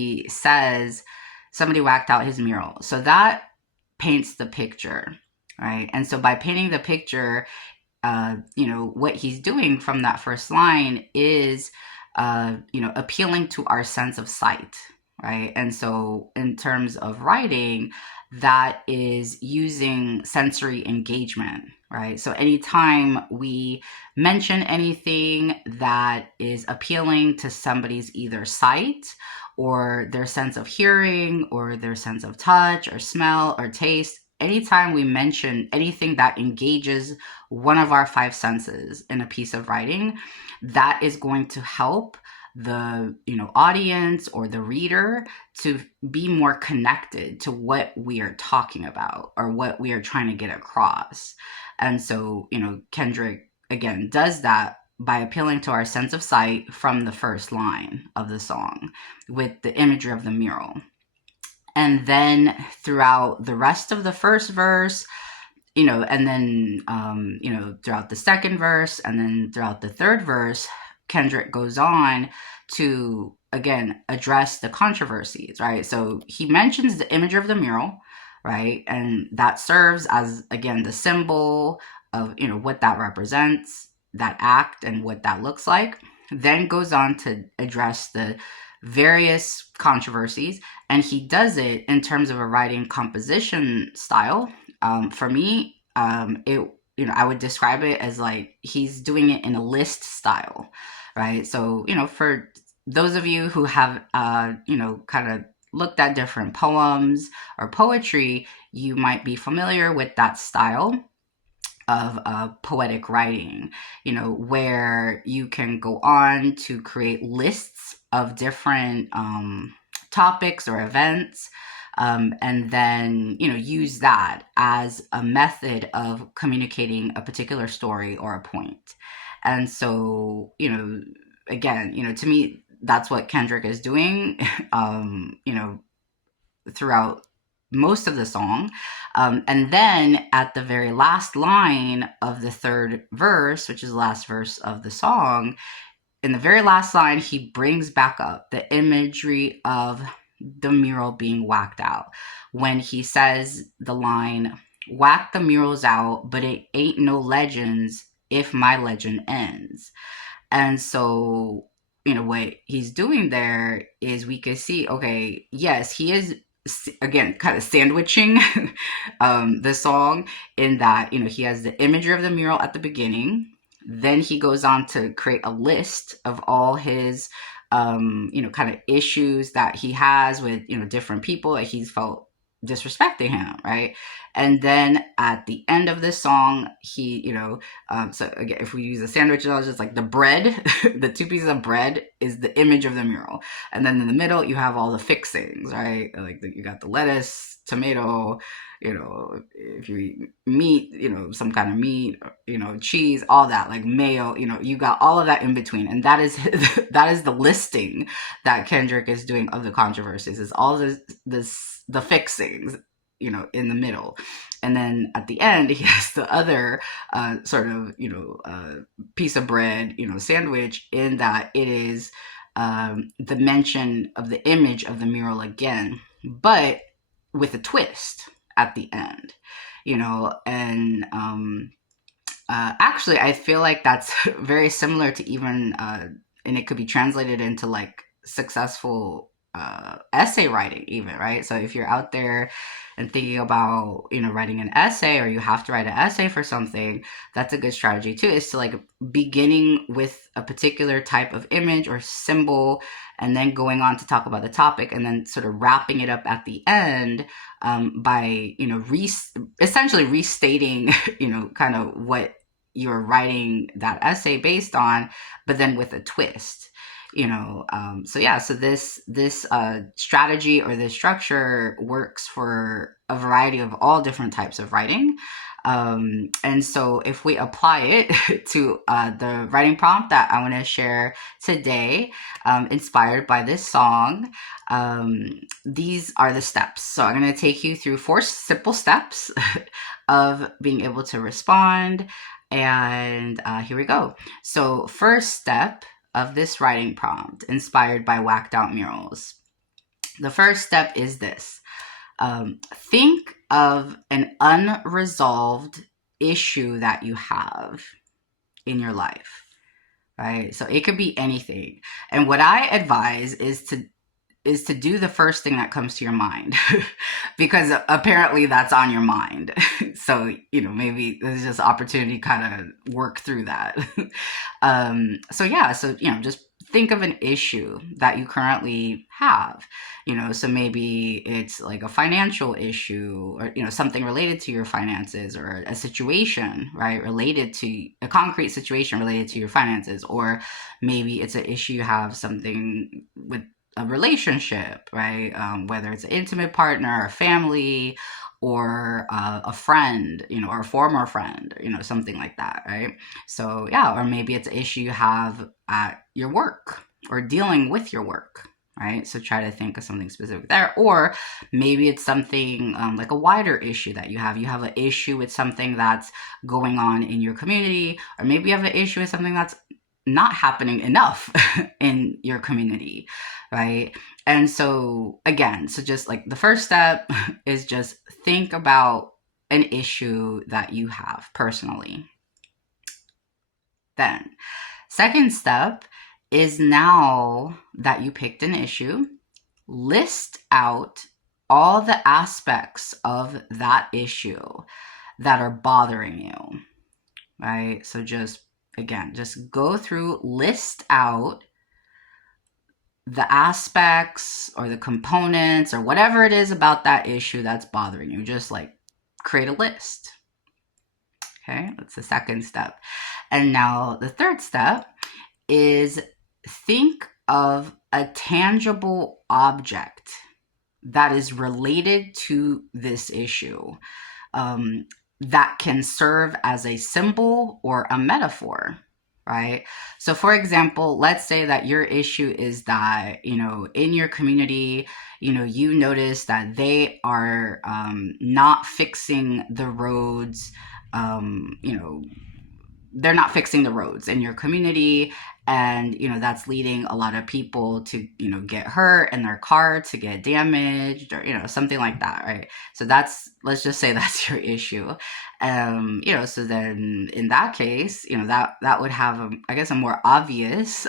he says somebody whacked out his mural. So that paints the picture, right? And so by painting the picture, what he's doing from that first line is, appealing to our sense of sight, right? And so in terms of writing, that is using sensory engagement, right? So anytime we mention anything that is appealing to somebody's either sight or their sense of hearing or their sense of touch or smell or taste, anytime we mention anything that engages one of our five senses in a piece of writing, that is going to help the audience or the reader to be more connected to what we are talking about or what we are trying to get across. And so Kendrick again does that by appealing to our sense of sight from the first line of the song with the imagery of the mural. And then throughout the rest of the first verse, and then, throughout the second verse, and then throughout the third verse, Kendrick goes on to, again, address the controversies, right? So he mentions the image of the mural, right? And that serves as, again, the symbol of, what that represents, that act, and what that looks like. Then goes on to address the various controversies, and he does it in terms of a writing composition style. For me, I would describe it as like he's doing it in a list style, right? So, for those of you who have, kind of looked at different poems or poetry, you might be familiar with that style of poetic writing, where you can go on to create lists of different topics or events, and then use that as a method of communicating a particular story or a point. And so again, to me, that's what Kendrick is doing throughout most of the song. And then at the very last line of the third verse, which is the last verse of the song, in the very last line, he brings back up the imagery of the mural being whacked out when he says the line, "Whack the murals out, but it ain't no legends if my legend ends." And so, what he's doing there is we could see, okay, yes, he is, again, kind of sandwiching the song in that, he has the imagery of the mural at the beginning. Then he goes on to create a list of all his, kind of issues that he has with, different people that he's felt disrespecting him, right? And then at the end of this song, he, so again, if we use a sandwich analogy, it's like the bread, the two pieces of bread is the image of the mural. And then in the middle, you have all the fixings, right? Like you got the lettuce, tomato, if you eat meat, some kind of meat, cheese, all that, like mayo, you got all of that in between. And that is, that is the listing that Kendrick is doing of the controversies, is all the fixings, in the middle. And then at the end, he has the other sort of, piece of bread, sandwich, in that it is the mention of the image of the mural again, but with a twist at the end, and actually, I feel like that's very similar to even, and it could be translated into like successful essay writing, even, right? So if you're out there and thinking about, writing an essay, or you have to write an essay for something, that's a good strategy too, is to like beginning with a particular type of image or symbol, and then going on to talk about the topic, and then sort of wrapping it up at the end by, essentially restating, kind of what you're writing that essay based on, but then with a twist. So this strategy or this structure works for a variety of all different types of writing. And so if we apply it to the writing prompt that I want to share today, inspired by this song, these are the steps. So I'm going to take you through 4 simple steps of being able to respond. And here we go. So first step of this writing prompt, inspired by whacked out murals. The first step is this. Think of an unresolved issue that you have in your life, right? So it could be anything. And what I advise is to do the first thing that comes to your mind because apparently that's on your mind. So, maybe there's just opportunity to kind of work through that. So just think of an issue that you currently have, so maybe it's like a financial issue or, something related to your finances, or a situation, right? Related to a concrete situation related to your finances, or maybe it's an issue you have something with a relationship, right? Whether it's an intimate partner, a family, or a friend, or a former friend, something like that, right? So yeah, or maybe it's an issue you have at your work or dealing with your work, right? So try to think of something specific there. Or maybe it's something like a wider issue that you have. You have an issue with something that's going on in your community, or maybe you have an issue with something that's not happening enough in your community, right? And so again, so just like the first step is just think about an issue that you have personally. Then, second step is, now that you picked an issue, list out all the aspects of that issue that are bothering you, right? So just go through, list out the aspects or the components or whatever it is about that issue that's bothering you. Just like create a list. Okay, that's the second step. And now the third step is, think of a tangible object that is related to this issue, that can serve as a symbol or a metaphor, right? So for example, let's say that your issue is that, in your community, you notice that they are not fixing the roads, they're not fixing the roads in your community, and that's leading a lot of people to get hurt and their car to get damaged, or something like that, right? So let's just say that's your issue. So then in that case, that would have a more obvious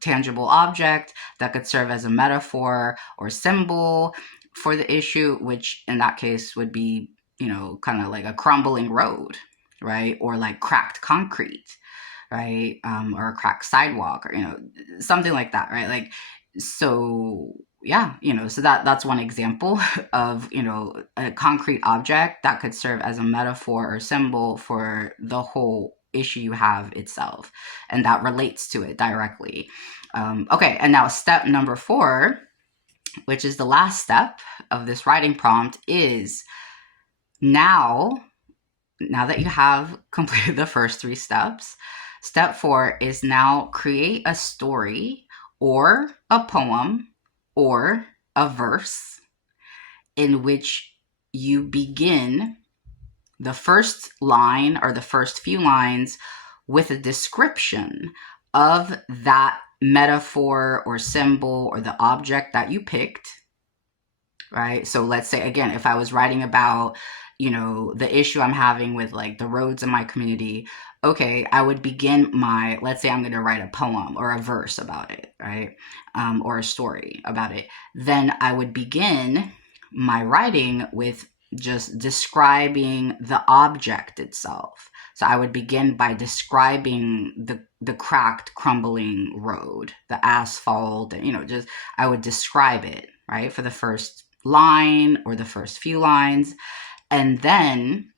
tangible object that could serve as a metaphor or symbol for the issue, which in that case would be kind of like a crumbling road, right? Or like cracked concrete, right? Or a cracked sidewalk, or something like that, right? Like, so yeah, so that's one example of a concrete object that could serve as a metaphor or symbol for the whole issue you have itself, and that relates to it directly. Okay, and now step number 4, which is the last step of this writing prompt, is now that you have completed the first 3 steps, step 4 is now create a story or a poem or a verse in which you begin the first line or the first few lines with a description of that metaphor or symbol or the object that you picked, right? So let's say, again, if I was writing about the issue I'm having with like the roads in my community, okay, I would begin let's say I'm going to write a poem or a verse about it, right? Or a story about it. Then I would begin my writing with just describing the object itself. So I would begin by describing the cracked, crumbling road, the asphalt, just I would describe it, right? For the first line or the first few lines. And then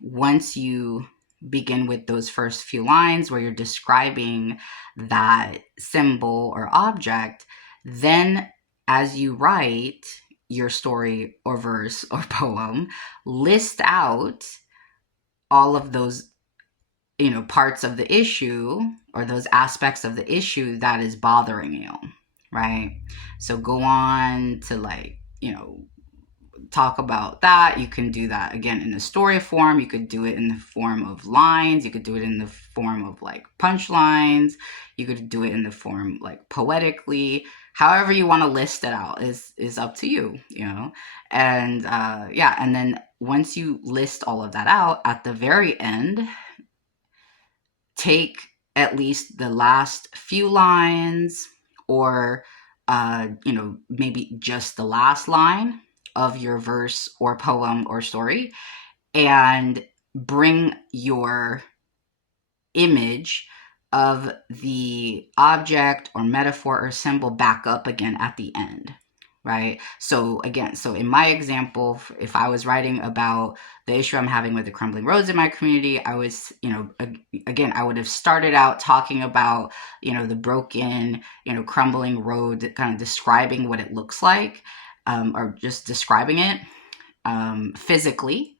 once you begin with those first few lines where you're describing that symbol or object, then as you write your story or verse or poem, list out all of those parts of the issue or those aspects of the issue that is bothering you, right? So go on to talk about that. You can do that again in the story form. You could do it in the form of lines. You could do it in the form of like punchlines. You could do it in the form like poetically, however you want to list it out is up to you, you know. And yeah, and then once you list all of that out, at the very end, take at least the last few lines, or you know, maybe just the last line of your verse or poem or story, and bring your image of the object or metaphor or symbol back up again at the end, right? So again, so in my example, if I was writing about the issue I'm having with the crumbling roads in my community, I was, you know, again, I would have started out talking about, you know, the broken, you know, crumbling road, kind of describing what it looks like, or just describing it physically,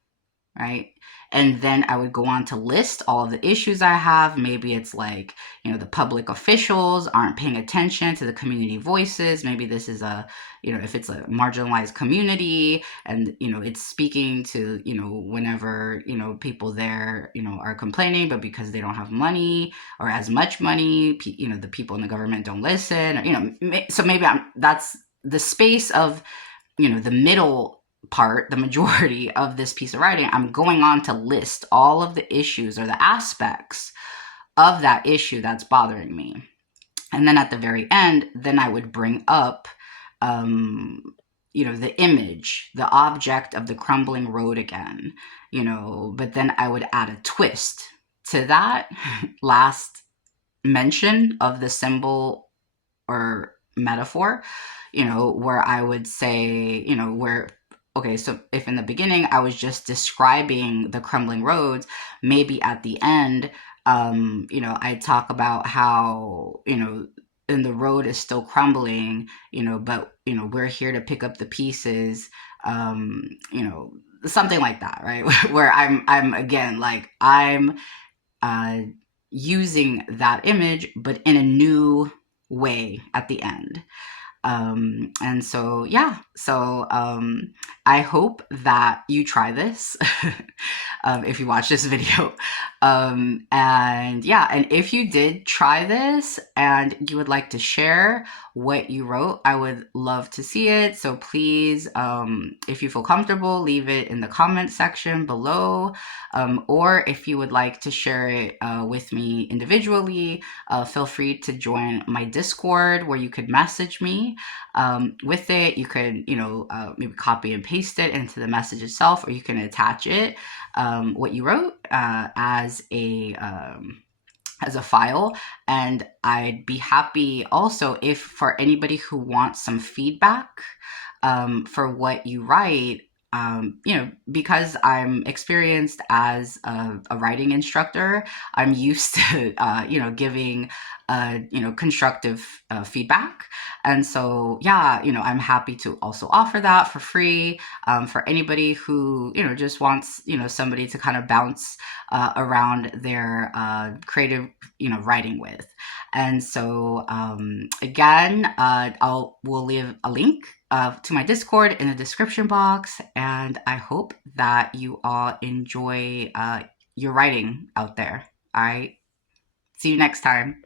right? And then I would go on to list all of the issues I have. Maybe it's like, you know, the public officials aren't paying attention to the community voices. Maybe this is a, you know, if it's a marginalized community and, you know, it's speaking to, you know, whenever, you know, people there, you know, are complaining, but because they don't have money or as much money, you know, the people in the government don't listen, or, you know, so maybe that's the space of, you know, the middle part, the majority of this piece of writing. I'm going on to list all of the issues or the aspects of that issue that's bothering me. And then at the very end, then I would bring up, you know, the image, the object of the crumbling road again, you know, but then I would add a twist to that last mention of the symbol or metaphor, you know, where I would say, you know, where, okay, so if in the beginning I was just describing the crumbling roads, maybe at the end, you know, I talk about how, you know, and the road is still crumbling, you know, but, you know, we're here to pick up the pieces, you know, something like that, right? Where I'm again, like I'm uh, using that image, but in a new way at the end. And so, yeah, so I hope that you try this if you watch this video. And yeah, and if you did try this and you would like to share what you wrote, I would love to see it. So please, if you feel comfortable, leave it in the comment section below. Or if you would like to share it with me individually, feel free to join my Discord, where you could message me with it. You could, you know, maybe copy and paste it into the message itself, or you can attach it, what you wrote, as a file. And I'd be happy also if, for anybody who wants some feedback for what you write, you know, because I'm experienced as a writing instructor, I'm used to, you know, giving, you know, constructive feedback. And so, yeah, you know, I'm happy to also offer that for free for anybody who, you know, just wants, you know, somebody to kind of bounce around their creative, you know, writing with. And so, again, we'll leave a link to my Discord in the description box, and I hope that you all enjoy your writing out there. All right, see you next time.